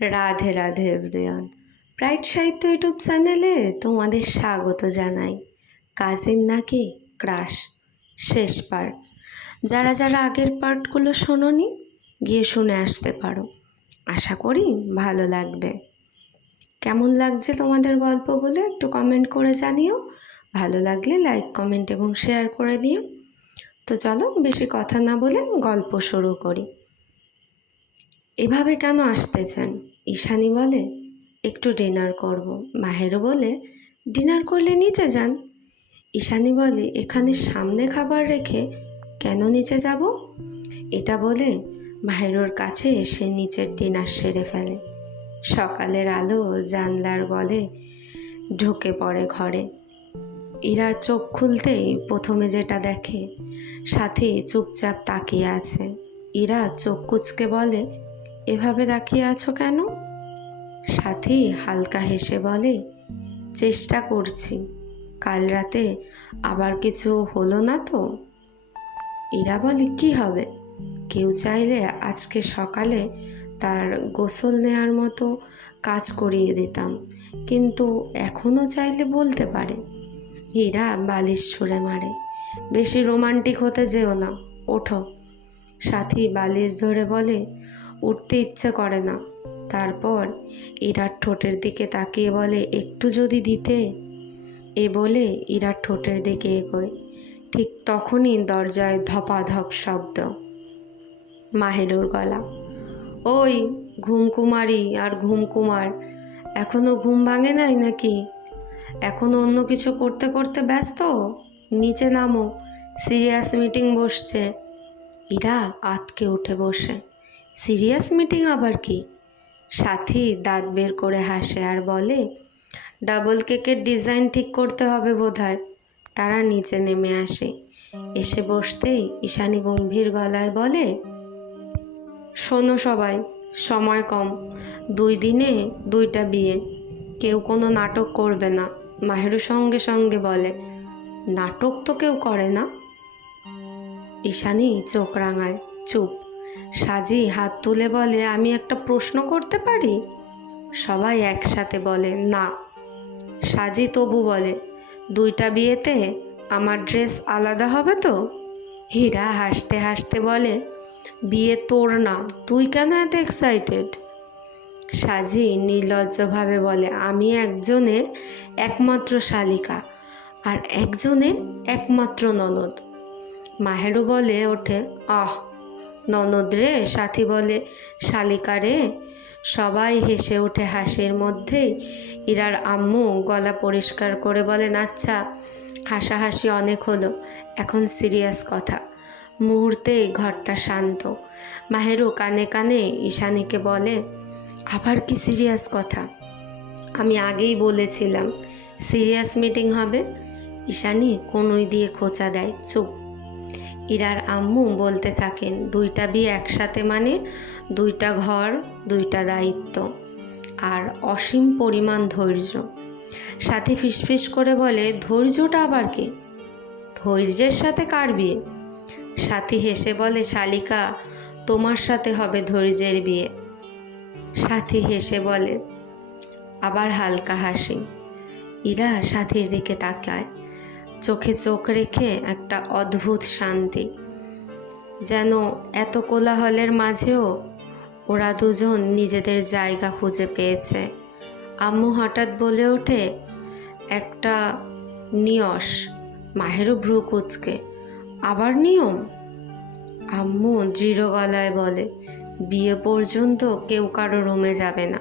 Radhe Radhe everyone. Bright সাহিত্য YouTube চ্যানেলে তোমাদের স্বাগত জানাই। কাজিন নাকি ক্রাশ শেষ পার্ট। যারা যারা আগের পার্টগুলো শোনোনি গিয়ে শুনে আসতে পারো, আশা করি ভালো লাগবে। কেমন লাগছে তোমাদের গল্পগুলো একটু কমেন্ট করে জানিও। ভালো লাগলে লাইক কমেন্ট এবং শেয়ার করে দিও। তো চলো বেশি কথা না বলে গল্প শুরু করি। এভাবে কেন আসতেছেন? ঈশানী বলে, একটু ডিনার করব। মাহেরও বলে, ডিনার করলে নিচে যান। ঈশানী বলে, এখানে সামনে খাবার রেখে কেন নিচে যাব? এটা বলে মাহেরোর কাছে এসে নিচের ডিনার সেরে ফেলে। সকালের আলো জানলার গলে ঢুকে পড়ে ঘরে। ইরার চোখ খুলতেই প্রথমে যেটা দেখে, সাথী চুপচাপ তাকিয়ে আছে। ইরা চোখ কুঁচকে বলে, এভাবে তাকিয়ে আছো কেন? সাথী হালকা হেসে বলে, চেষ্টা করছি, কাল রাতে আবার কিছু হলো না তো। ইরা বলে, কি হবে? কেউ চাইলে আজকে সকালে তার গোসল নেয়ার মতো কাজ করিয়ে দিতাম, কিন্তু এখনও চাইলে বলতে পারে। ইরা বালিশ ছুঁড়ে মারে, বেশি রোমান্টিক হতে যেও না, ওঠো। সাথী বালিশ ধরে বলে, উঠতে ইচ্ছে করে না। তারপর ইরার ঠোঁটের দিকে তাকিয়ে বলে, একটু যদি দিতে। এ বলে ইরার ঠোঁটের দিকে এগোয়। ঠিক তখনই দরজায় ধপাধপ শব্দ। মাহেরুর গলা, ওই ঘুমকুমারী আর ঘুমকুমার, এখনো ঘুম ভাঙে নাই নাকি? এখনো অন্য কিছু করতে করতে ব্যস্ত? নিচে নামো, সিরিয়াস মিটিং বসছে। ইরা আতকে উঠে বসে। সিরিয়াস মিটিং আবার কি? সাথী দাঁত বের করে হাসে আর বলে, ডাবল কেকের ডিজাইন ঠিক করতে হবে বোধহয়। তারা নিচে নেমে আসে। এসে বসতেই ঈশানী গম্ভীর গলায় বলে, শোনো সবাই, সময় কম, 2 দিনে 2টা বিয়ে, কেউ কোনো নাটক করবে না। মাহেরু সঙ্গে সঙ্গে বলে, নাটক তো কেউ করে না। ঈশানী চোখ রাঙায়। চুপ। সাজি হাত তুলে বলে, আমি একটা প্রশ্ন করতে পারি? সবাই একসাথে বলে, না। সাজি তবু বলে, 2টা বিয়েতে আমার ড্রেস আলাদা হবে তো? হীরা হাসতে হাসতে বলে, বিয়ে তোর না, তুই কেন এত এক্সাইটেড? সাজি নির্লজ্জভাবে বলে, আমি একজনের একমাত্র শালিকা আর একজনের একমাত্র ননদ। মাহেরু বলে ওঠে, আহ ননদ রে। সাথী বলে, শালিকা রে। সবাই হেসে ওঠে। হাসির মধ্যেই ইরার আম্মু গলা পরিষ্কার করে বলেন, আচ্ছা হাসাহাসি অনেক হলো, এখন সিরিয়াস কথা। মুহূর্তেই ঘরটা শান্ত। মাহেরু কানে কানে ঈশানীকে বলে, আবার কি সিরিয়াস কথা? আমি আগেই বলেছিলাম সিরিয়াস মিটিং হবে। ঈশানী কনুই দিয়ে খোঁচা দেয়। চুপ। ইরার আম্মু বলতে থাকেন, 2টা বিয়ে একসাথে মানে 2টা ঘর, 2টা দায়িত্ব আর অসীম পরিমাণ ধৈর্য। সাথী ফিসফিস করে বলে, ধৈর্যটা আবার কি? ধৈর্যের সাথে কার বিয়ে? সাথী হেসে বলে, শালিকা তোমার সাথে হবে ধৈর্যের বিয়ে। সাথী হেসে বলে, আবার হালকা হাসি। ইরা সাথীর দিকে তাকায়, চোখে চোখ রেখে একটা অদ্ভুত শান্তি, যেন এত কোলাহলের মাঝেও ওরা দুজন নিজেদের জায়গা খুঁজে পেয়েছে। আম্মু হঠাৎ বলে ওঠে, একটা নিয়স। মাহেরও ভ্রু কুঁচকে, আবার নিয়ম? আম্মু দৃঢ় গলায় বলে, বিয়ে পর্যন্ত কেউ কারো রুমে যাবে না।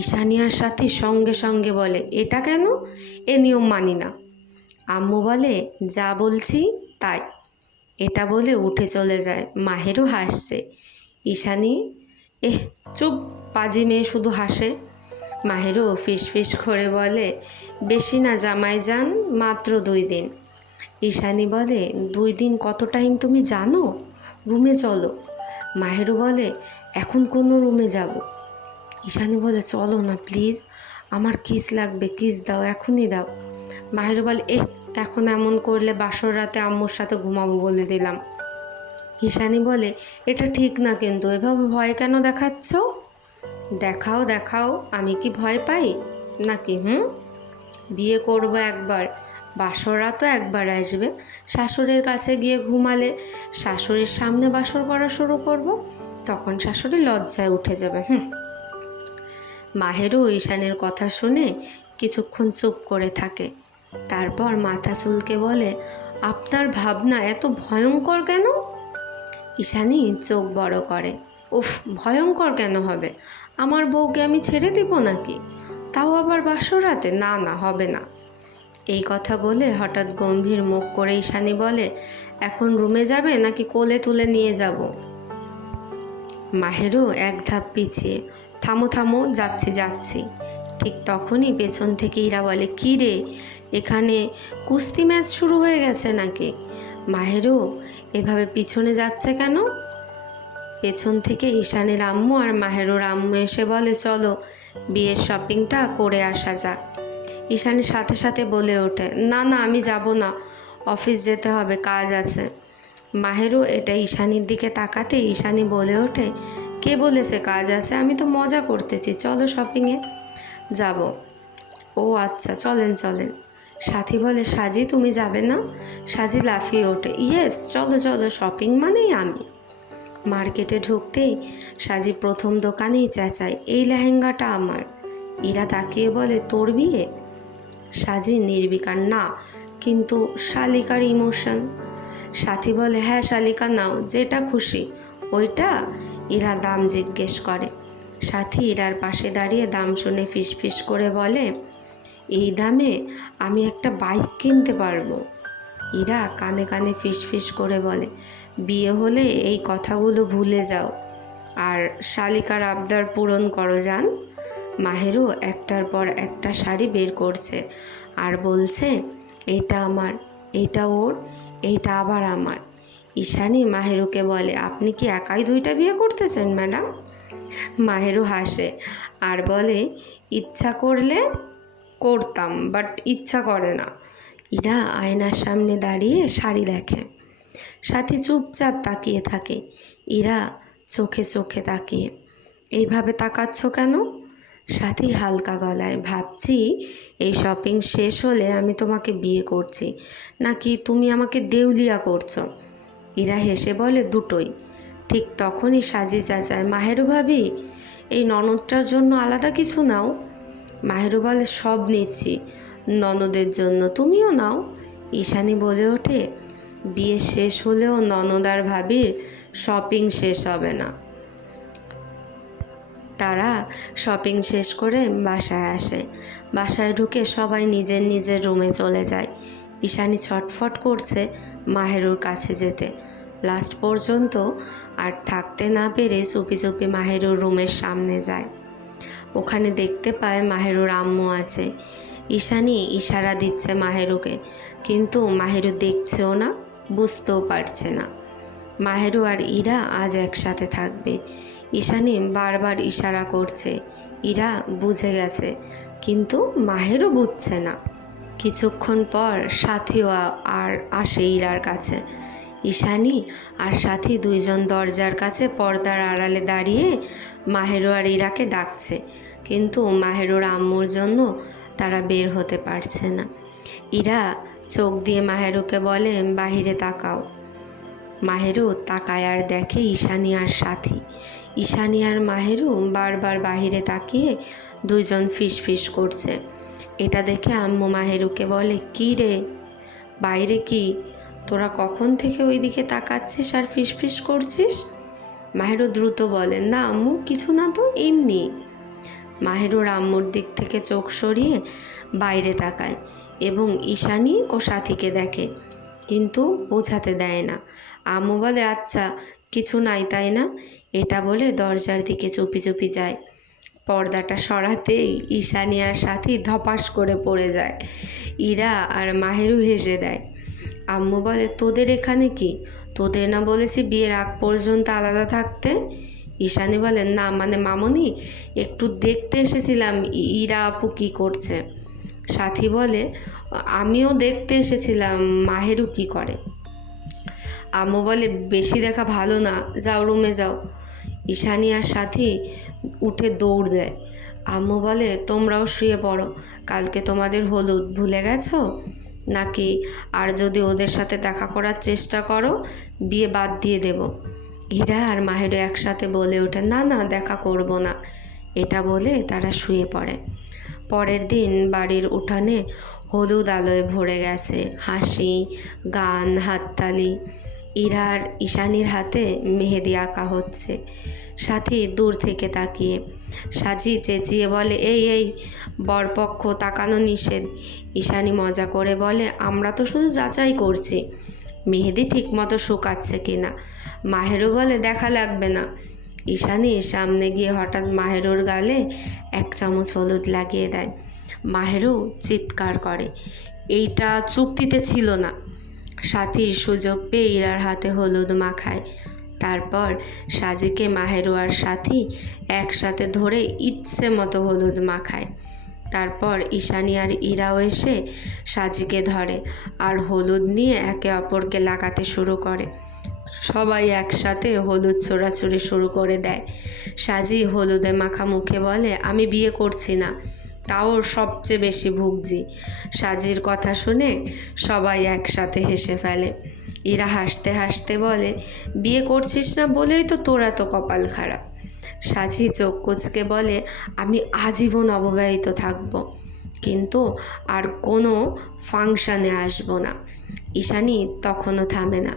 ঈশানিয়ার সাথে সঙ্গে সঙ্গে বলে, এটা কেন? এ নিয়ম মানি না। আম্মু বলে, যা বলছি তাই। এটা বলে উঠে চলে যায়। মাহেরও হাসছে। ঈশানী, চুপ, পাজি মেয়ে শুধু হাসে। মাহেরও ফিসফিস করে বলে, বেশি না জামাইজান, মাত্র 2 দিন। ঈশানী বলে, 2 দিন কত টাইম তুমি জানো? রুমে চলো। মাহেরও বলে, এখন কোনো রুমে যাব? ঈশানী বলে, চলো না প্লিজ, আমার কিস লাগবে, কিস দাও, এখনই দাও। মাহেরও বলে, এখন এমন করলে বাসর রাতে আম্মুর সাথে ঘুমাবো বলে দিলাম। ঈশানী বলে, এটা ঠিক না কিন্তু, এভাবে ভয় কেন দেখাচ্ছ? দেখাও দেখাও, আমি কি ভয় পাই নাকি? বিয়ে করব একবার, বাসররা তো একবার আসবে। শাশুড়ির কাছে গিয়ে ঘুমালে শাশুড়ির সামনে বাসর করা শুরু করব, তখন শাশুড়ি লজ্জায় উঠে যাবে। মাহেরও ঈশানের কথা শুনে কিছুক্ষণ চুপ করে থাকে। তারপর মাথা চুলকে বলে, আপনার ভাবনা এত ভয়ঙ্কর কেন? ঈশানী চোখ বড় করে, উফ, ভয়ঙ্কর কেন হবে? আমার বউকে আমি ছেড়ে দিব নাকি? তাও আবার বাসর রাতে? না না, হবে না। এই কথা বলে হঠাৎ গম্ভীর মুখ করে ঈশানী বলে, এখন রুমে যাবে নাকি কোলে তুলে নিয়ে যাব? মাহেরও এক ধাপ পিছিয়ে, থামো থামো, যাচ্ছি যাচ্ছি। ঠিক তখনই পেছন থেকে ইরা বলে, কী রে, এখানে কুস্তি ম্যাচ শুরু হয়ে গেছে নাকি? মাহেরও এভাবে পিছনে যাচ্ছে কেন? পেছন থেকে ঈশানের আম্মু আর মাহেরুর আম্মু এসে বলে, চলো বিয়ের শপিংটা করে আসা যাক। ঈশানের সাথে সাথে বলে ওঠে, না না, আমি যাব না, অফিস যেতে হবে, কাজ আছে। মাহেরও এটা ঈশানীর দিকে তাকাতে ঈশানী বলে ওঠে, কে বলেছে কাজ আছে? আমি তো মজা করতেছি, চলো শপিংয়ে যাব। ও আচ্ছা, চলেন চলেন। সাথী বলে, সাজি তুমি যাবে না? সাজি লাফিয়ে ওঠে, ইয়েস, চলো চলো, শপিং মানেই আমি। মার্কেটে ঢুকতেই সাজি প্রথম দোকানেই চেঁচায়, এই লেহেঙ্গাটা আমার। ইরা তাকিয়ে বলে, তোর বিয়ে? সাজি নির্বিকার, না, কিন্তু শালিকার ইমোশন। সাথী বলে, হ্যাঁ শালিকা, নাও যেটা খুশি। ওইটা? ইরা দাম জিজ্ঞেস করে। সাথী ইরার পাশে দাঁড়িয়ে দাম শুনে ফিসফিস করে বলে, এই দামে আমি একটা বাইক কিনতে পারবো। ইরা কানে কানে ফিসফিস করে বলে, বিয়ে হলে এই কথাগুলো ভুলে যাও আর শালিকার আবদার পূরণ করো যান। মাহেরও একটার পর একটা শাড়ি বের করছে আর বলছে, এইটা আমার, এইটা ওর, এইটা আবার আমার। ঈশানী মাহেরুকে বলে, আপনি কি একাই দুইটা বিয়ে করতেছেন ম্যাডাম? মাহেরু হাসে আর বলে, ইচ্ছা করলে করতাম, বাট ইচ্ছা করে না। ইরা আয়নার সামনে দাঁড়িয়ে শাড়ি দেখে। সাথী চুপচাপ তাকিয়ে থাকে। ইরা চোখে চোখে তাকিয়ে, এইভাবে তাকাচ্ছ কেন? সাথী হালকা গলায়, ভাবছি এই শপিং শেষ হলে আমি তোমাকে বিয়ে করছি নাকি তুমি আমাকে দেউলিয়া করছো। ইরা হেসে বলে, দুটোই। ঠিক তখনই সাজি চাচায়, মাহেরু ভাবি, এই ননদটার জন্য আলাদা কিছু নাও। মাহেরু বলে, সব নিচ্ছি ননদের জন্য, তুমিও নাও। ঈশানী বলে ওঠে, বিয়ে শেষ হলেও ননদ আর ভাবির শপিং শেষ হবে না। তারা শপিং শেষ করে বাসায় আসে। বাসায় ঢুকে সবাই নিজের নিজের রুমে চলে যায়। ঈশানী ছটফট করছে মাহেরুর কাছে যেতে। লাস্ট পর্যন্ত আর থাকতে না পেরে চুপি চুপি মাহেরুর রুমের সামনে যায়। ওখানে দেখতে পায় মাহেরুর আম্মু আছে। ঈশানী ইশারা দিচ্ছে মাহেরুকে, কিন্তু মাহেরু দেখছেও না, বুঝতেও পারছে না। মাহেরু আর ইরা আজ একসাথে থাকবে। ঈশানী বারবার ইশারা করছে, ইরা বুঝে গেছে, কিন্তু মাহেরু বুঝছে না। কিছুক্ষণ পর সাথীও আর আসে ইরার কাছে। ঈশানী আর সাথী দুইজন দরজার কাছে পর্দার আড়ালে দাঁড়িয়ে মাহেরু আর ইরাকে ডাকছে, কিন্তু মাহেরুর আম্মুর জন্য তারা বের হতে পারছে না। ইরা চোখ দিয়ে মাহেরুকে বলে, বাহিরে তাকাও। মাহেরু তাকায় আর দেখে ঈশানী আর সাথী। ঈশানী আর মাহেরু বারবার বাহিরে তাকিয়ে দুইজন ফিসফিস করছে। এটা দেখে আম্মু মাহেরুকে বলে, কী রে, বাইরে কি? তোরা কখন থেকে ওই দিকে তাকাচ্ছিস আর ফিসফিস করছিস? মাহেরু দ্রুত বলে, না আম্মু, কিছু না তো, এমনি। মাহেরুর আম্মুর দিক থেকে চোখ সরিয়ে বাইরে তাকায় এবং ঈশানী ও সাথীকে দেখে, কিন্তু বোঝাতে দেয় না। আম্মু বলে, আচ্ছা কিছু নাই তাই না? এটা বলে দরজার দিকে চুপি চুপি যায়। পর্দাটা সরাতেই ঈশানী আর সাথী ধপাস করে পড়ে যায়। ইরা আর মাহেরু হেসে দেয়। আম্মু বলে, তোদের এখানে কি? তোদের না বলেছি বিয়ের আগ পর্যন্ত আলাদা থাকতে? ঈশানী বলে, না মানে মামনি, একটু দেখতে এসেছিলাম ইরা আপু কী করছে। সাথী বলে, আমিও দেখতে এসেছিলাম মাহেরু কি করে। আম্মু বলে, বেশি দেখা ভালো না, যাও রুমে যাও। ঈশানী আর সাথী উঠে দৌড় দেয়। আম্মু বলে, তোমরাও শুয়ে পড়ো, কালকে তোমাদের হলুদ, ভুলে গেছো নাকি? আর যদি ওদের সাথে দেখা করার চেষ্টা করো, বিয়ে বাদ দিয়ে দেব। হীরা আর মাহেরও একসাথে বলে ওঠে, না না, দেখা করব না। এটা বলে তারা শুয়ে পড়ে। পরের দিন বাড়ির উঠানে হলুদ আলোয় ভরে গেছে, হাসি, গান, হাততালি। ইরার ঈশানীর হাতে মেহেদি আঁকা হচ্ছে। সাথী দূর থেকে তাকিয়ে। সাজি চেঁচিয়ে বলে, এই এই, বরপক্ষ তাকানো নিষেধ। ঈশানী মজা করে বলে, আমরা তো শুধু যাচাই করছি মেহেদি ঠিকমতো শুকাচ্ছে কিনা। মাহেরও বলে, দেখা লাগবে না। ঈশানী সামনে গিয়ে হঠাৎ মাহেরুর গালে 1 চামচ হলুদ লাগিয়ে দেয়। মাহেরু চিৎকার করে, এইটা চুক্তিতে ছিল না। সাথী সুযোগ পেয়ে ইরার হাতে হলুদ মাখায়। তারপর সাজিকে মাহেরু আর সাথী একসাথে ধরে ইচ্ছে মতো হলুদ মাখায়। তারপর ঈশানী আর ইরাও এসে সাজিকে ধরে আর হলুদ নিয়ে একে অপরকে লাগাতে শুরু করে। সবাই একসাথে হলুদ ছোড়াছুড়ি শুরু করে দেয়। সাজি হলুদে মাখা মুখে বলে, আমি বিয়ে করছি না, তাও সবচেয়ে বেশি ভুগছি। সাজির কথা শুনে সবাই একসাথে হেসে ফেলে। ইরা হাসতে হাসতে বলে, বিয়ে করছিস না বলেই তো তোর এত কপাল খারাপ। সাজি চোখ কুঁচকে বলে, আমি আজীবন অবিবাহিত থাকব, কিন্তু আর কোনো ফাংশানে আসব না। ঈশানী তখনও থামে না।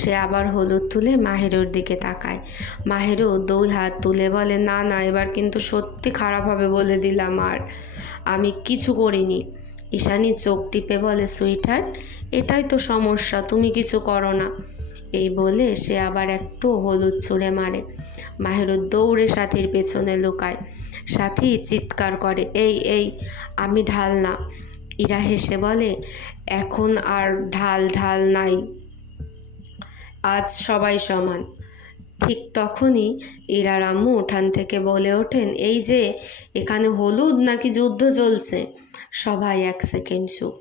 সে আবার হলুদ তুলে মাহেরুর দিকে তাকায়। মাহেরু 2 হাত তুলে বলে, না না, এবার কিন্তু সত্যি খারাপ হবে বলে দিলাম, আর আমি কিছু করিনি। ঈশানী চোখ টিপে বলে, সুইটহার্ট, এটাই তো সমস্যা, তুমি কিছু করো না। এই বলে সে আবার একটু হলুদ ছুঁড়ে মারে। মাহেরু দৌড়ে সাথীর পেছনে লুকায়। সাথী চিৎকার করে, এই এই, আমি ঢাল না। ইরা হেসে বলে, এখন আর ঢাল ঢাল নাই, আজ সবাই সমান। ঠিক তখনই ইরার আম্মু উঠান থেকে বলে ওঠেন, এই যে, এখানে হলুদ নাকি যুদ্ধ চলছে? সবাই 1 সেকেন্ড চুপ।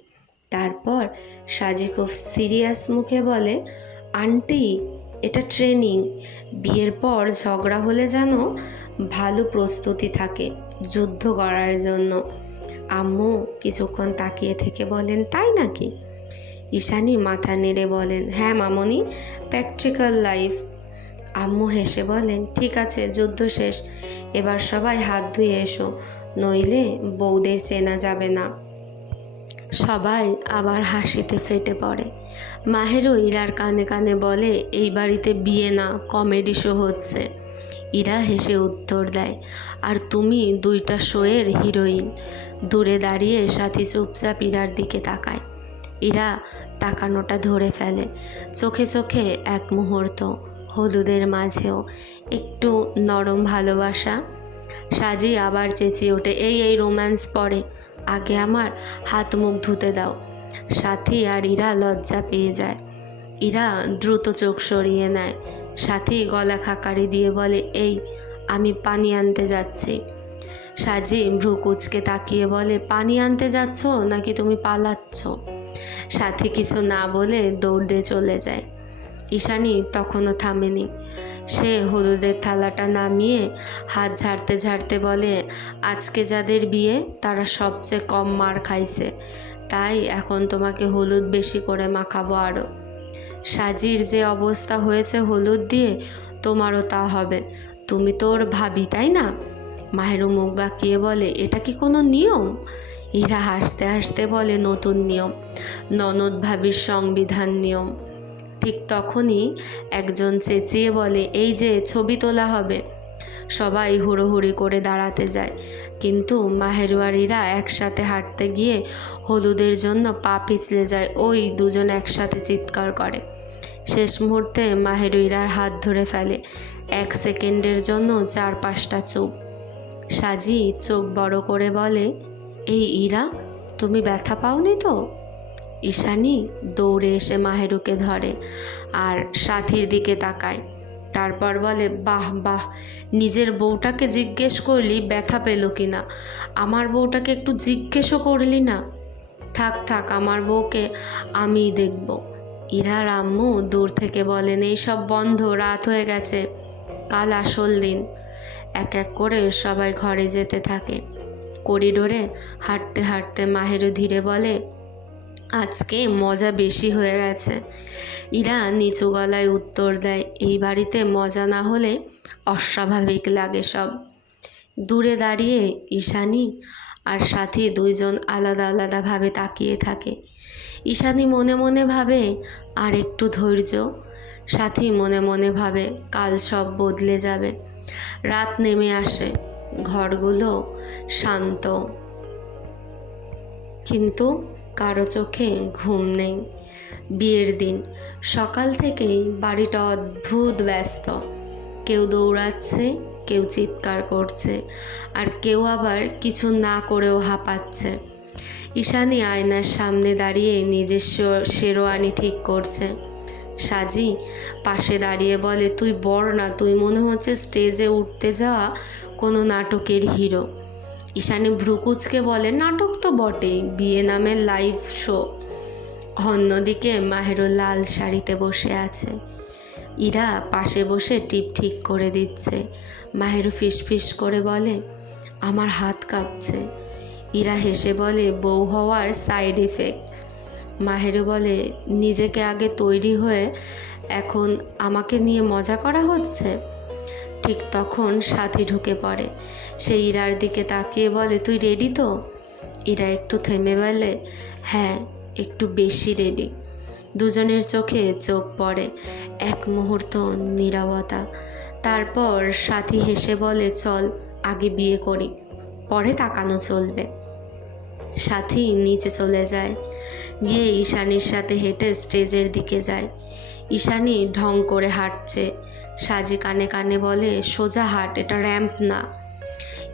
তারপর সাজি খুব সিরিয়াস মুখে বলে, আন্টি, এটা ট্রেনিং। বিয়ের পর ঝগড়া হলে যেন ভালো প্রস্তুতি থাকে যুদ্ধ করার জন্য। আম্মু কিছুক্ষণ তাকিয়ে থেকে বলেন, তাই নাকি? ঈশানী মাথা নেড়ে বলেন, হ্যাঁ মামনি, প্র্যাকটিক্যাল লাইফ। আম্মু হেসে বলেন, ঠিক আছে, যুদ্ধ শেষ, এবার সবাই হাত ধুয়ে এসো, নইলে বউদের চেনা যাবে না। সবাই আবার হাসিতে ফেটে পড়ে। মাহেরও ইরার কানে কানে বলে, এই বাড়িতে বিয়ে না, কমেডি শো হচ্ছে। ইরা হেসে উত্তর দেয়, আর তুমি 2টা শোয়ের হিরোইন। দূরে দাঁড়িয়ে সাথী চুপচাপ ইরার দিকে তাকায়। ইরা তাকানোটা ধরে ফেলে। চোখে চোখে এক মুহূর্ত, হলুদের মাঝেও একটু নরম ভালোবাসা। সাজি আবার চেঁচিয়ে ওঠে, এই এই, রোম্যান্স পরে, আগে আমার হাত মুখ ধুতে দাও। সাথী আর ইরা লজ্জা পেয়ে যায়। ইরা দ্রুত চোখ সরিয়ে নেয়। সাথী গলা খাকারি দিয়ে বলে, এই, আমি পানি আনতে যাচ্ছি। সাজি ভ্রু কুচকে তাকিয়ে বলে, পানি আনতে যাচ্ছ নাকি তুমি পালাচ্ছ? সাথী কিছু না বলে দৌড় দিয়ে চলে যায়। ঈশানী তখনও থামেনি। সে হলুদের থালাটা নামিয়ে হাত ঝাড়তে ঝাড়তে বলে, আজকে যাদের বিয়ে তারা সবচেয়ে কম মার খাইছে, তাই এখন তোমাকে হলুদ বেশি করে মাখাবো আরও। সাজির যে অবস্থা হয়েছে হলুদ দিয়ে, তোমারও তা হবে, তুমি তো ওর ভাবি, তাই না? মাহেরু মুখ বাঁকিয়ে বলে, এটা কি কোনো নিয়ম? ইরা হাসতে হাসতে বলে, নতুন নিয়ম, ননদ ভাবির সংবিধান নিয়ম। ঠিক তখনই একজন চেঁচিয়ে বলে, এই যে, ছবি তোলা হবে। সবাই হুড়োহুড়ি করে দাঁড়াতে যায়, কিন্তু মাহেরু আর ইরা একসাথে হাঁটতে গিয়ে হলুদের জন্য পা পিছলে যায়। ওই দুজন একসাথে চিৎকার করে। শেষ মুহূর্তে মাহেরু ইরার হাত ধরে ফেলে। 1 সেকেন্ডের জন্য চারপাশটা চুপ। সাজি চোখ বড় করে বলে, এই ইরা, তুমি ব্যথা পাওনি তো? ঈশানী দৌড়ে এসে মাহেরুকে ধরে আর সাথীর দিকে তাকায়। তারপর বলে, বাহ বাহ, নিজের বউটাকে জিজ্ঞেস করলি ব্যথা পেল কি না, আমার বউটাকে একটু জিজ্ঞেসও করলি না। থাক থাক, আমার বউকে আমিই দেখব। ইরার আম্মু দূর থেকে বলেন, এই সব বন্ধ, রাত হয়ে গেছে। কাল আসল দিন। এক এক করে সবাই ঘরে যেতে থাকে। করিডোরে হাঁটতে হাঁটতে মাহেরু ধীরে বলে, আজকে মজা বেশি হয়ে গেছে। ইরা নিচু গলায় উত্তর দেয়, এই বাড়িতে মজা না হলে অস্বাভাবিক লাগে সব। দূরে দাঁড়িয়ে ঈশানী আর সাথী দুইজন আলাদা আলাদাভাবে তাকিয়ে থাকে। ঈশানী মনে মনে ভাবে আর একটু ধৈর্য, সাথী মনে মনে ভাবে কাল সব বদলে যাবে। রাত নেমে আসে, ঘরগুলো শান্ত, কিন্তু কারো চোখে ঘুম নেই। বিয়ের দিন সকাল থেকেই বাড়িটা অদ্ভুত ব্যস্ত। কেউ দৌড়াচ্ছে, কেউ চিৎকার করছে, আর কেউ আবার কিছু না করেও হাঁপাচ্ছে। ঈশানী আয়নার সামনে দাঁড়িয়ে নিজের শেরওয়ানি ঠিক করছে। সাজি পাশে দাঁড়িয়ে বলে, তুই বড় না, তুই মনে হচ্ছে স্টেজে উঠতে যাওয়া কোনো নাটকের হিরো। ঈশানী ভ্রুকুচকে বলে, নাটক তো বটেই, বিয়ে নামের লাইভ শো। অন্যদিকে মাহেরও লাল শাড়িতে বসে আছে। ইরা পাশে বসে টিপ ঠিক করে দিচ্ছে। মাহেরু ফিসফিস করে বলে, আমার হাত কাঁপছে। ইরা হেসে বলে, বউ হওয়ার সাইড এফেক্ট। মাহেরু বলে, নিজেকে আগে তৈরি হয়ে এখন আমাকে নিয়ে মজা করা হচ্ছে। ঠিক তখন সাথী ঢুকে পড়ে। সে ইরার দিকে তাকিয়ে বলে, তুই রেডি তো? ইরা একটু থেমে বলে, হ্যাঁ, একটু বেশি রেডি। দুজনের চোখে চোখ পড়ে। এক মুহূর্ত নীরবতা। তারপর সাথী হেসে বলে, চল আগে বিয়ে করি, পরে তাকানো চলবে। সাথী নিচে চলে যায়, গিয়ে ঈশানীর সাথে হেঁটে স্টেজের দিকে যায়। ঈশানী ঢং করে হাঁটছে। সাজি কানে কানে বলে, সোজা হাঁট, এটা র্যাম্প না।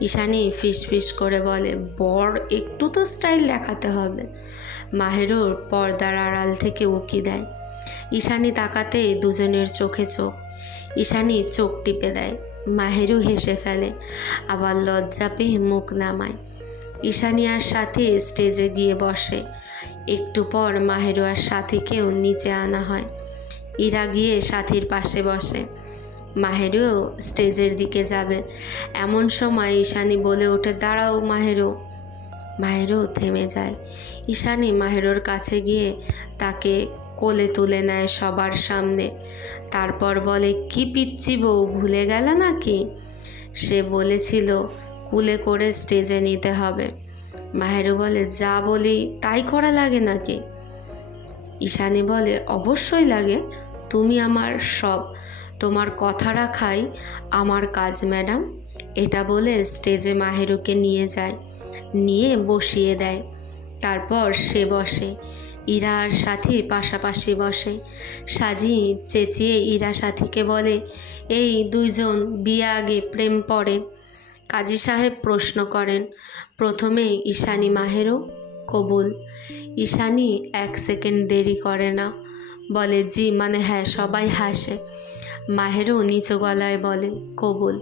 ঈশানী ফিসফিস করে বলে, বর একটু তো স্টাইল দেখাতে হবে। মাহেরুর পর্দার আড়াল থেকে উকি দেয়। ঈশানী তাকাতে দুজনের চোখে চোখ। ঈশানী চোখ টিপে দেয়। মাহেরু হেসে ফেলে, আবার লজ্জা পেয়ে মুখ নামায়। ঈশানী আর সাথী স্টেজে গিয়ে বসে। একটু পর মাহেরু আর সাথীকেও নিচে আনা হয়। ইরা গিয়ে সাথীর পাশে বসে। মাহেরুও স্টেজের দিকে যাবে, এমন সময় ঈশানী বলে ওঠে, দাঁড়াও মাহেরু। মাহেরু থেমে যায়। ঈশানী মাহেরুর কাছে গিয়ে তাকে কোলে তুলে নেয় সবার সামনে। তারপর বলে, কি পিচ্চি বউ, ভুলে গেল নাকি? সে বলেছিল কুলে করে স্টেজে নিতে হবে। মাহেরু বলে, যা বলি তাই করা লাগে নাকি? ঈশানী বলে, অবশ্যই লাগে, তুমি আমার সব, তোমার কথা রাখাই আমার কাজ ম্যাডাম। এটা বলে স্টেজে মাহেরুকে নিয়ে যায়, নিয়ে বসিয়ে দেয়। তারপর সে বসে। ইরা আর সাথী পাশাপাশি বসে। সাজি চেঁচিয়ে ইরা সাথীকে বলে, এই দুইজন বিয়ে আগে প্রেম পরে? কাজী সাহেব প্রশ্ন করেন। প্রথমে ঈশানী মাহেরু। কবুল। ঈশানী 1 সেকেন্ড দেরি করে না, বলে, জি মানে হ্যাঁ। সবাই হাসে। মাহেরু নিচু গলায় বলে, কবুল।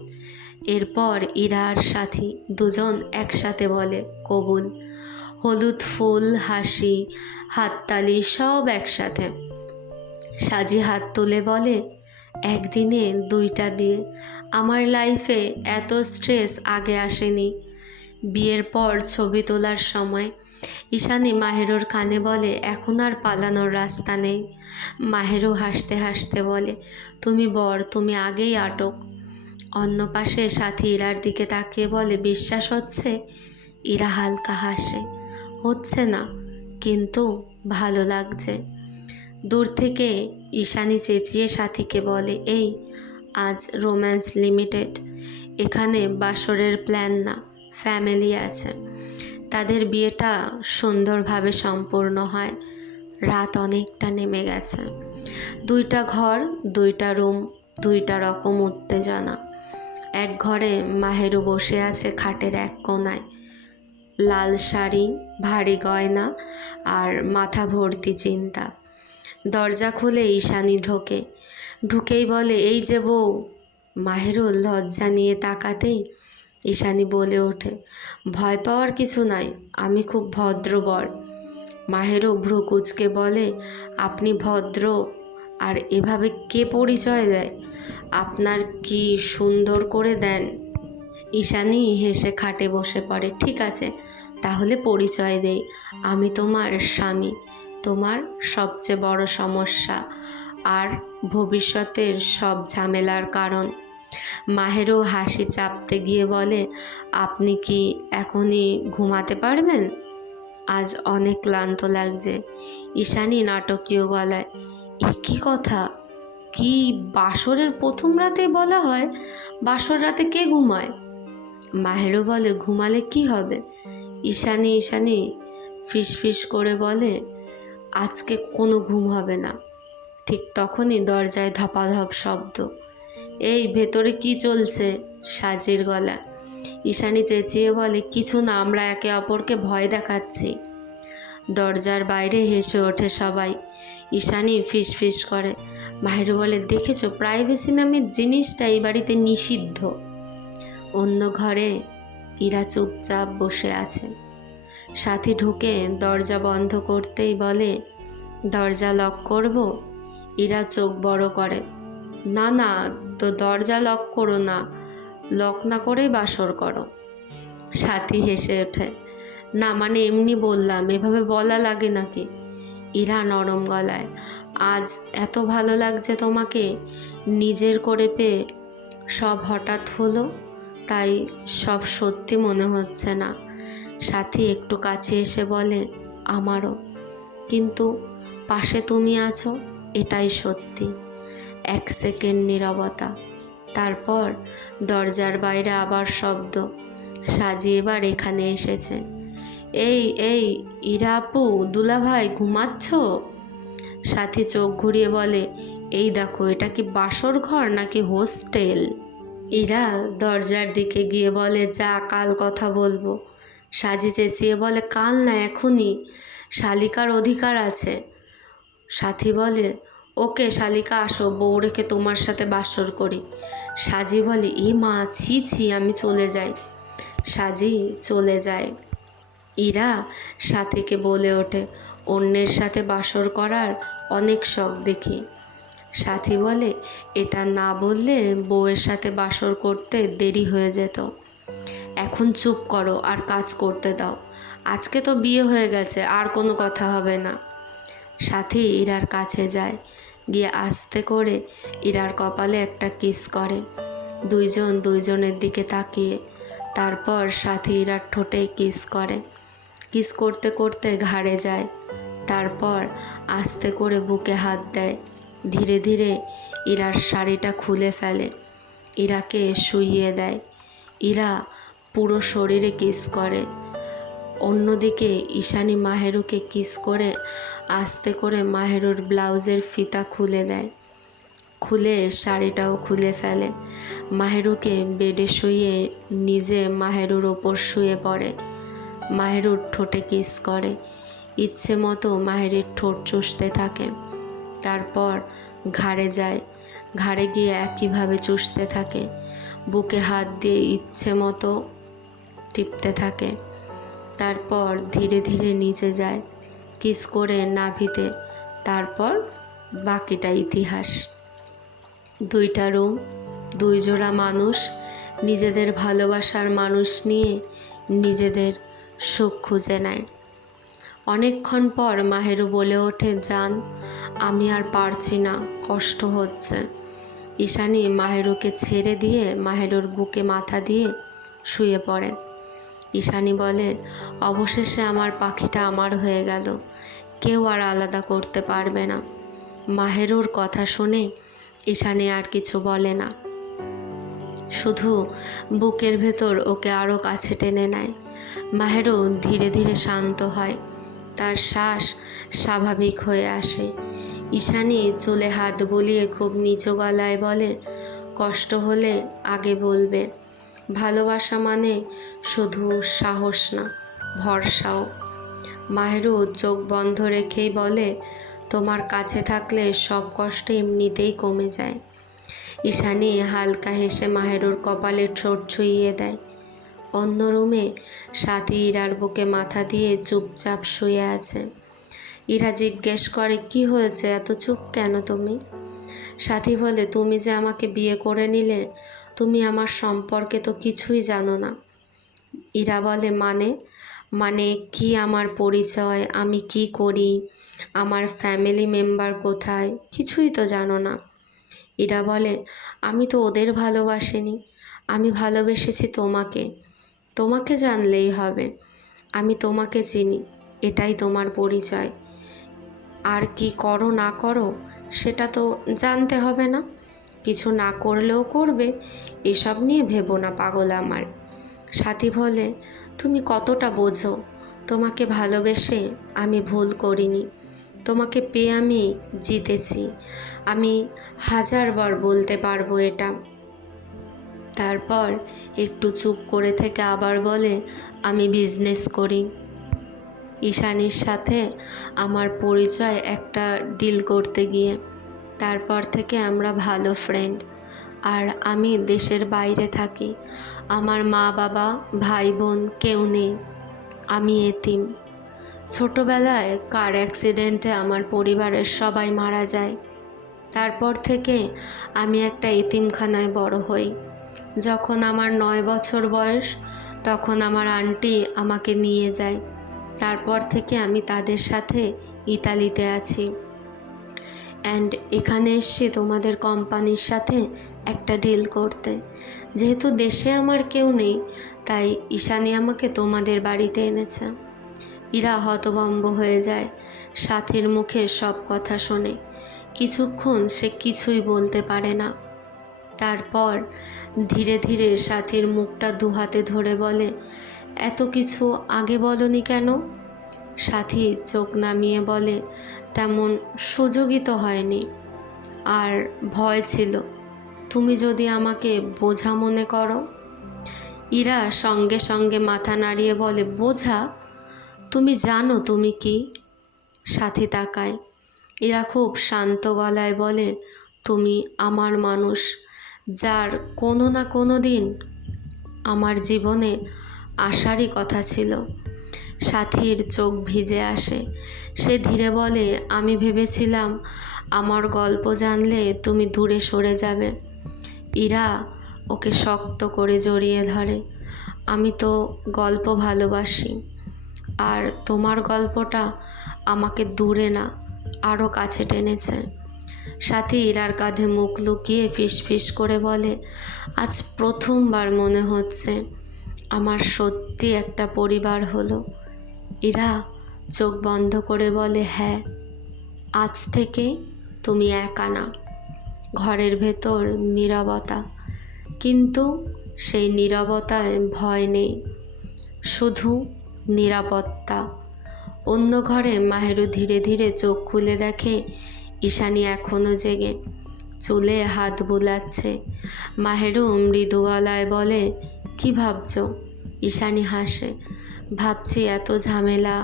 এরপর ইরা আর সাথী দুজন একসাথে বলে, কবুল। হলুদ ফুল, হাসি, হাততালি সব একসাথে। সাজি হাত তুলে বলে, একদিনে 2টা বিয়ে, আমার লাইফে এত স্ট্রেস আগে আসেনি। বিয়ের পর ছবি তোলার সময় ঈশানী মাহেরুর কানে বলে, এখন আর পালানোর রাস্তা নেই। মাহেরু হাসতে হাসতে বলে, তুমি বর, তুমি আগেই আটক। অন্য পাশে সাথী ইরার দিকে তাকিয়ে বলে, বিশ্বাস হচ্ছে? ইরা হালকা হাসে, হচ্ছে না, কিন্তু ভালো লাগছে। দূর থেকে ঈশানী চেঁচিয়ে সাথীকে বলে, এই আজ রোম্যান্স লিমিটেড, এখানে বাসরের প্ল্যান না, ফ্যামিলি আছে। তাদের বিয়েটা সুন্দরভাবে সম্পূর্ণ হয়। রাত অনেকটা নেমে গেছে। 2টা ঘর, 2টা রুম, 2টা রকম উত্তেজনা। এক ঘরে মাহেরু বসে আছে খাটের এক কোণায়, লাল শাড়ি, ভারী গয়না আর মাথা ভর্তি চিন্তা। দরজা খুলে ঈশানী ঢুকেই বলে, এই যে বউ। মাহেরু লজ্জা নিয়ে তাকাতেই ঈশানী বলে ওঠে, ভয় পাওয়ার কিছু নাই, আমি খুব ভদ্র বর। মাহেরু ভ্রু কুঁচকে বলে, আপনি ভদ্র আর এভাবে কে পরিচয় দেয়? আপনার কি সুন্দর করে দেন। ঈশানী হেসে খাটে বসে পড়ে। ঠিক আছে, তাহলে পরিচয় দেই। আমি তোমার স্বামী, তোমার সবচেয়ে বড় সমস্যা আর ভবিষ্যতের সব ঝামেলার কারণ। মাহেরও হাসি চাপতে গিয়ে বলে, আপনি কি এখনই ঘুমাতে পারবেন? আজ অনেক ক্লান্ত লাগছে। ঈশানী নাটকীয় গলায়, এ কী কথা? কি বাসরের প্রথম রাতেই বলা হয়? বাসর রাতে কে ঘুমায়? মাহেরও বলে, ঘুমালে কি হবে? ঈশানী ফিসফিস করে বলে, আজকে কোনো ঘুম হবে না। ঠিক তখনই দরজায় ধপাধপ শব্দ। এই ভেতরে কি চলছে? সাজির গলা। ঈশানী চেঁচিয়ে বলে, কিছু না, আমরা একে অপরকে ভয় দেখাচ্ছি। দরজার বাইরে হেসে ওঠে সবাই। ঈশানী ফিসফিস করে। মাহিরু বলে, দেখেছো, প্রাইভেসি নামের জিনিসটা এই বাড়িতে নিষিদ্ধ। অন্য ঘরে ইরা চুপচাপ বসে আছে। সাথী ঢুকে দরজা বন্ধ করতেই বলে, দরজা লক করব? ইরা চোখ বড় করে। না না, তো দরজা লক করো না, লক না করেই বাসর করো। সাথী হেসে ওঠে, না মানে এমনি বললাম, এভাবে বলা লাগে নাকি? ইরা নরম গলায়, আজ এত ভালো লাগছে তোমাকে নিজের করে পেয়ে। সব হঠাৎ হলো, তাই সব সত্যি মনে হচ্ছে না। সাথী একটু কাছে এসে বলে, আমারও, কিন্তু পাশে তুমি আছো, এটাই সত্যি। 1 সেকেন্ড নীরবতা, তারপর দরজার বাইরে আবার শব্দ। সাজি এবার এখানে এসেছে। এই ইরা আপু, দুলাভাই ঘুমাচ্ছ? সাথী চোখ ঘুরিয়ে বলে, এই দেখো, এটা কি বাসর ঘর নাকি হোস্টেল? ইরা দরজার দিকে গিয়ে বলে, যা, কাল কথা বলবো। সাজি চেঁচিয়ে বলে, কাল না, এখনই, শালিকার অধিকার আছে। সাথী বলে, ওকে শালিকা, আসো, বউ রেখে তোমার সাথে বাসর করি। সাজি বলে, এ মা, ছি ছি, আমি চলে যাই। সাজি চলে যায়। ইরা সাথীকে বলে ওঠে, অন্যের সাথে বাসর করার অনেক শখ দেখি। সাথী বলে, এটা না বললে বউয়ের সাথে বাসর করতে দেরি হয়ে যেত। এখন চুপ করো আর কাজ করতে দাও। আজকে তো বিয়ে হয়ে গেছে, আর কোনো কথা হবে না। সাথী ইরার কাছে যায়, গিয়ে আস্তে করে ইরার কপালে একটা কিস করে। দুইজন দুইজনের দিকে তাকিয়ে। তারপর সাথী ইরার ঠোঁটে কিস করে। কিস করতে করতে ঘাড়ে যায়। তারপর আস্তে করে বুকে হাত দেয়। ধীরে ধীরে ইরার শাড়িটা খুলে ফেলে, ইরাকে শুইয়ে দেয়। ইরা পুরো শরীরে কিস করে। অন্যদিকে ঈশানী মাহেরুকে কিস করে আস্তে করে মাহেরুর ব্লাউজের ফিতা খুলে দেয়, খুলে শাড়িটাও খুলে ফেলে। মাহেরুকে বেডে শুইয়ে নিজে মাহেরুর ওপর শুয়ে পড়ে। মাহেরুর ঠোঁটে কিস করে, ইচ্ছে মতো মাহেরের ঠোঁট চুষতে থাকে। তারপর ঘাড়ে যায়, ঘাড়ে গিয়ে একইভাবে চুষতে থাকে। বুকে হাত দিয়ে ইচ্ছে মতো টিপতে থাকে। তারপর ধীরে ধীরে নিচে যায়, কিস করে নাভিতে। তারপর বাকিটা ইতিহাস। 2টা রুম, 2 জোড়া মানুষ, নিজেদের ভালোবাসার মানুষ নিয়ে নিজেদের সুখ খুঁজে নেয়। অনেকক্ষণ পর মাহেরু বলে ওঠে, জান, আমি আর পারছি না, কষ্ট হচ্ছে। ঈশানী মাহেরুকে ছেড়ে দিয়ে মাহেরুর বুকে মাথা দিয়ে শুয়ে পড়ে। ঈশানী বলে, অবশেষে আমার পাখিটা আমার হয়ে গেল, কেউ আর আলাদা করতে পারবে না। মাহেরুর কথা শুনে ঈশানী আর কিছু বলে না, শুধু বুকের ভেতর ওকে আরও কাছে টেনে নেয়। মাহেরু ধীরে ধীরে শান্ত হয়, তার শ্বাস স্বাভাবিক হয়ে আসে। ঈশানী চুলে হাত বুলিয়ে খুব নিচু গলায় বলে, কষ্ট হলে আগে বলবে। ভালোবাসা মানে শুধু সাহস না, ভরসাও। মাহেরু চোখ বন্ধ রেখেই বলে, তোমার কাছে থাকলে সব কষ্ট এমনিতেই কমে যায়। ঈশানী হালকা হেসে মাহেরুর কপালে ঠোঁট ছুঁইয়ে দেয়। অন্য রুমে সাথী ইরার বুকে মাথা দিয়ে চুপচাপ শুয়ে আছে। ইরা জিজ্ঞেস করে, কি হয়েছে, এত চুপ কেন তুমি? সাথী বলে, তুমি যে আমাকে বিয়ে করে নিলে, তুমি আমার সম্পর্কে তো কিছুই জানো না। ইরা বলে, মানে কি আমার পরিচয়, আমি কি করি, আমার ফ্যামিলি মেম্বার কোথায়, কিছুই তো জানো না। ইরা বলে, আমি তো ওদের ভালোবাসিনি, আমি ভালোবেসেছি তোমাকে। তোমাকে জানলেই হবে, আমি তোমাকে চিনি, এটাই তোমার পরিচয়। আর কি করো না করো সেটা তো জানতে হবে না, কিছু না করলেও করবে, এসব নিয়ে ভেবো না পাগল আমার। সাথী বলে, তুমি কতটা বোঝো, তোমাকে ভালোবেসে আমি ভুল করিনি, তোমাকে পেয়ে আমি জিতেছি, আমি 1000বার বলতে পারবো এটা। তারপর একটু চুপ করে থেকে আবার বলে, আমি বিজনেস করি। ঈশানীর সাথে আমার পরিচয় একটা ডিল করতে গিয়ে, তারপর থেকে আমরা ভালো ফ্রেন্ড। আর আমি দেশের বাইরে থাকি, আমার মা বাবা ভাই বোন কেউ নেই, আমি এতিম। ছোটোবেলায় কার অ্যাক্সিডেন্টে আমার পরিবারের সবাই মারা যায়। তারপর থেকে আমি একটা এতিমখানায় বড় হই। যখন আমার 9 বছর বয়স, তখন আমার আন্টি আমাকে নিয়ে যায়। তারপর থেকে আমি তাদের সাথে ইতালিতে আছি। অ্যান্ড এখানে এসছি তোমাদের কোম্পানির সাথে একটা ডিল করতে। যেহেতু দেশে আমার কেউ নেই, তাই ঈশানী আমাকে তোমাদের বাড়িতে এনেছে। ইরা হতভম্ব হয়ে যায় সাথীর মুখে সব কথা শুনে। কিছুক্ষণ সে কিছুই বলতে পারে না। তারপর ধীরে ধীরে সাথীর মুখটা দুহাতে ধরে বলে, এত কিছু আগে বলনি কেন? সাথী চোখ নামিয়ে বলে, তেমন সুযোগই তো হয়নি, আর ভয় ছিল, তুমি যদি আমাকে বোঝা মনে করো। ইরা সঙ্গে সঙ্গে মাথা নাড়িয়ে বলে, বোঝা? তুমি জানো তুমি কি? সাথী তাকায়। ইরা খুব শান্ত গলায় বলে, তুমি আমার মানুষ, যার কোনো না কোনো দিন আমার জীবনে আসারই কথা ছিল। সাথীর চোখ ভিজে আসে। সে ধীরে বলে, আমি ভেবেছিলাম আমার গল্প জানলে তুমি দূরে সরে যাবে। ইরা ওকে শক্ত করে জড়িয়ে ধরে। আমি তো গল্প ভালোবাসি, আর তোমার গল্পটা আমাকে দূরে না আরও কাছে টেনেছে। সাথী ইরার কাঁধে মুখ লুকিয়ে ফিসফিস করে বলে, আজ প্রথমবার মনে হচ্ছে আমার সত্যি একটা পরিবার হলো। ইরা চোখ বন্ধ করে বলে, হ্যাঁ, আজ থেকে তুমি একা না। ঘরের ভেতর নীরবতা, কিন্তু সেই নীরবতায় ভয় নেই, শুধু নিরাপত্তা। অন্য ঘরে মাহেরু ধীরে ধীরে চোখ খুলে দেখে ঈশানী এখনও জেগে, চুলে হাত বুলাচ্ছে। মাহেরু মৃদু গলায় বলে, কি ভাবছ? ঈশানী হাসে, ভাবছি এত ঝামেলা,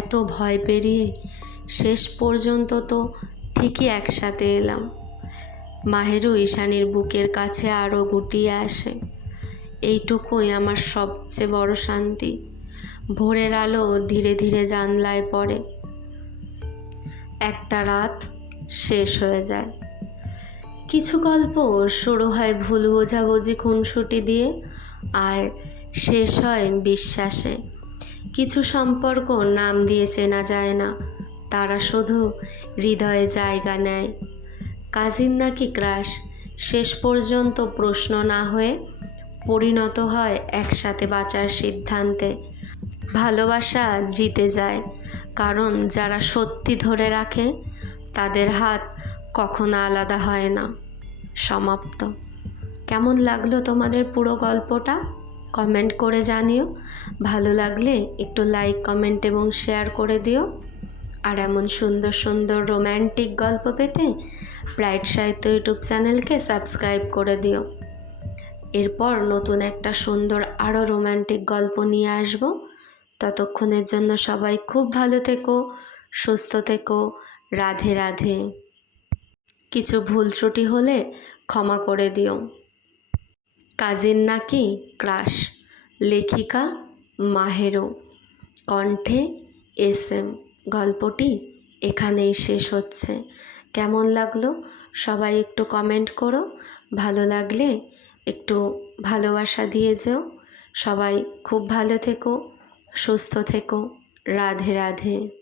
এত ভয় পেরিয়ে শেষ পর্যন্ত তো ঠিকই একসাথে এলাম। মাহেরু ঈশানীর বুকের কাছে আরও গুটিয়ে আসে। এইটুকুই আমার সবচেয়ে বড় শান্তি। ভোরের আলো ধীরে ধীরে জানলায় পড়ে। একটা রাত শেষ হয়ে যায়। কিছু গল্প শুরু হয় ভুল বোঝাবুঝি খুনসুটি দিয়ে, আর শেষ হয় বিশ্বাসে। কিছু সম্পর্ক নাম দিয়ে চেনা যায় না, তারা শুধু হৃদয়ে জায়গা নেয়। কাজিন নাকি ক্রাশ শেষ পর্যন্ত প্রশ্ন না হয়ে পরিণত হয় একসাথে বাঁচার সিদ্ধান্তে। ভালোবাসা জিতে যায়, কারণ যারা সত্যি ধরে রাখে তাদের হাত কখনো আলাদা হয় না। সমাপ্ত। কেমন লাগলো তোমাদের পুরো গল্পটা? কমেন্ট করে জানিও। ভালো লাগলে একটু লাইক, কমেন্ট এবং শেয়ার করে দিও। আর এমন সুন্দর সুন্দর রোম্যান্টিক গল্প পেতে ব্রাইট সাহিত্য ইউটিউব চ্যানেলকে সাবস্ক্রাইব করে দিও। এরপর নতুন একটা সুন্দর আরও রোম্যান্টিক গল্প নিয়ে আসব। ততক্ষণের জন্য সবাই খুব ভালো থেকো, সুস্থ থেকো। রাধে রাধে। কিছু ভুল ত্রুটি হলে ক্ষমা করে দিও। কাজিন নাকি ক্রাশ, লেখিকা মাহেরু, কণ্ঠে SM। গল্পটি এখানেই শেষ হচ্ছে। কেমন লাগলো সবাই একটু কমেন্ট করো, ভালো লাগলে একটু ভালোবাসা দিয়ে যেও। সবাই খুব ভালো থেকো, সুস্থ থেকো। রাধে রাধে।